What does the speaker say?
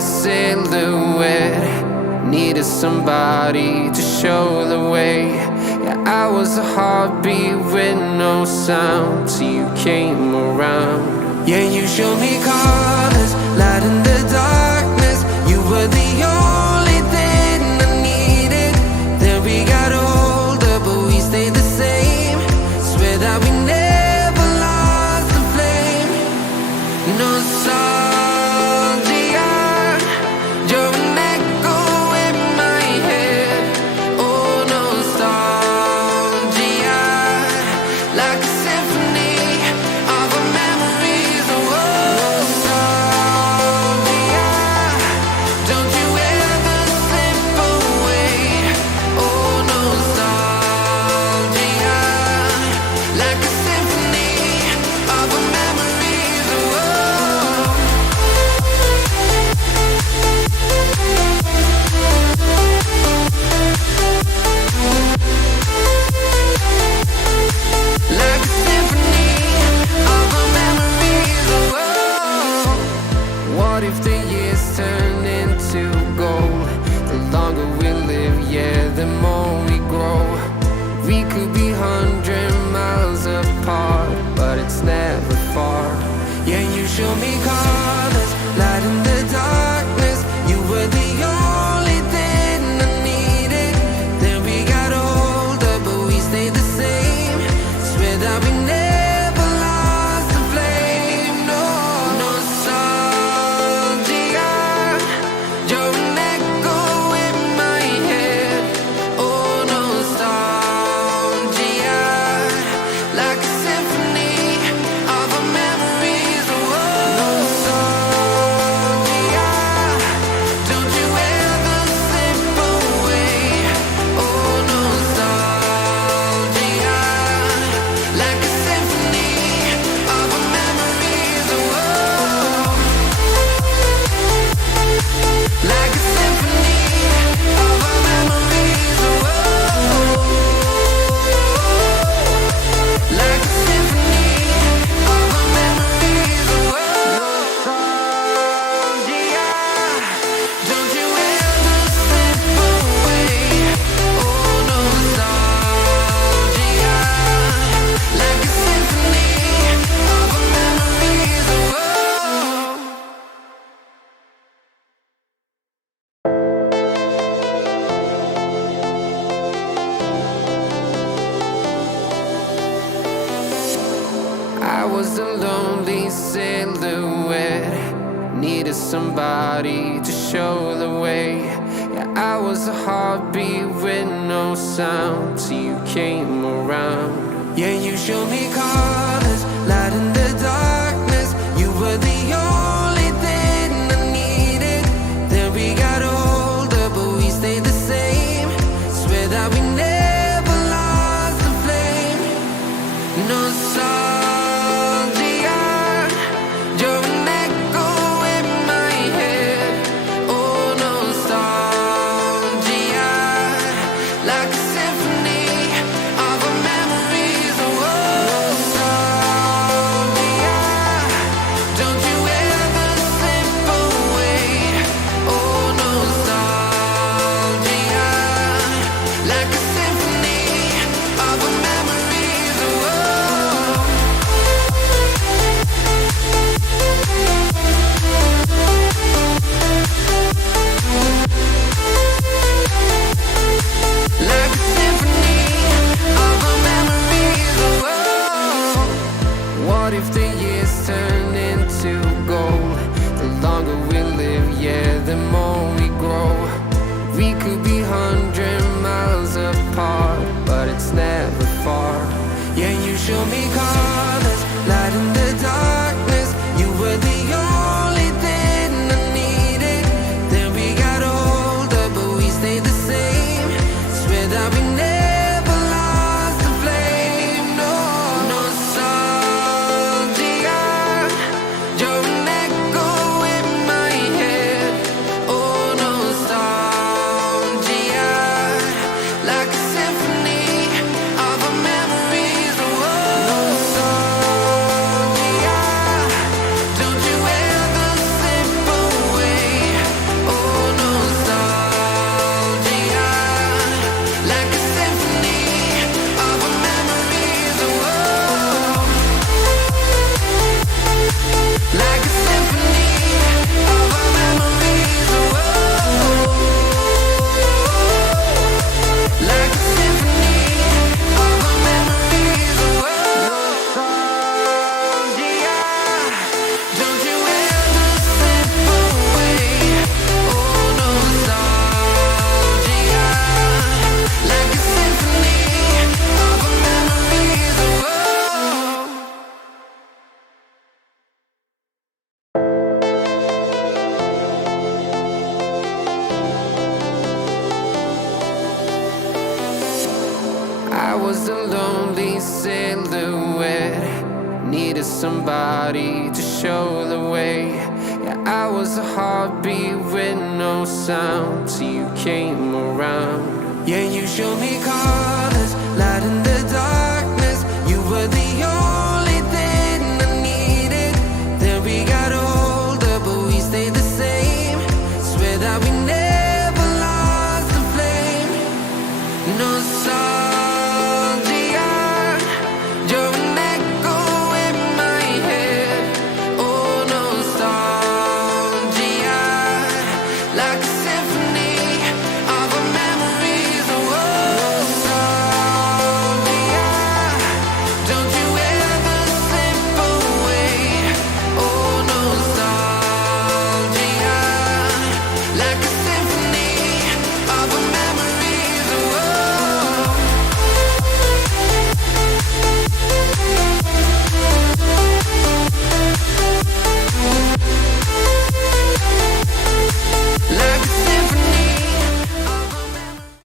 silhouette. Needed somebody to show the way. Yeah, I was a heartbeat with no sound till you came around. Yeah, you showed me colors, light in the darkness. You were the only thing I needed. Then we got older, but we stayed the same. Swear that we never lost the flame. Nostalgia, you're an echo in my head. Oh, nostalgia, like a symphony of our memories. Oh, nostalgia, don't you ever slip away. Oh, nostalgia, like a symphony of our memories. Oh, like a symphony of our memories. Oh, what if the years turn into gold? The longer we live, yeah, the more we grow. We could be 100 miles apart, but it's never far. Yeah, you show me colors, light in the darkness. You were the only thing I needed. Then we got older, but we stayed the same. Swear that we never lost the flame. No, nostalgia, you're an echo in my head. Oh, nostalgia, like a symphony of our memories. Oh, nostalgia, don't you ever slip away. Oh, nostalgia, like a symphony of our memories. Oh, like a symphony of our memories. Oh, like a symphony of our memories. Oh, nostalgia, don't you ever slip away. Oh, nostalgia, like a symphony of our memories. Oh, I was a lonely silhouette. Needed somebody to show the way. Yeah, I was a heartbeat with no sound till you came around. Yeah, you showed me colors, light in the darkness. You were the only thing I needed. Then we got older, but we stayed the same. Swear that we never lost the flame. Nostalgia, you're an echo in my head. Oh, nostalgia, like a symphony of our memories. Oh, nostalgia, don't you ever slip away. Oh, nostalgia, like a symphony of our memories. Oh, like a symphony of our memories. Oh, what if the years turn into gold? The longer we live, yeah, the more we grow. We could be 100 miles apart, but it's never far. Yeah, you show me colors, light in the darkness. You were the only thing I needed. Then we got older, but we stayed the same. Swear that we never lost the flame. No, nostalgia, you're an echo in my head. Oh, nostalgia, like a symphony of our memories. Oh, I was a lonely silhouette, needed somebody to show the way. Yeah, I was a heartbeat with no sound till you came around. Yeah, you showed me colors, light in the darkness. You were the only thing I needed. Then we got older, but we stayed the same. Swear that we never lost the flame. No sorry.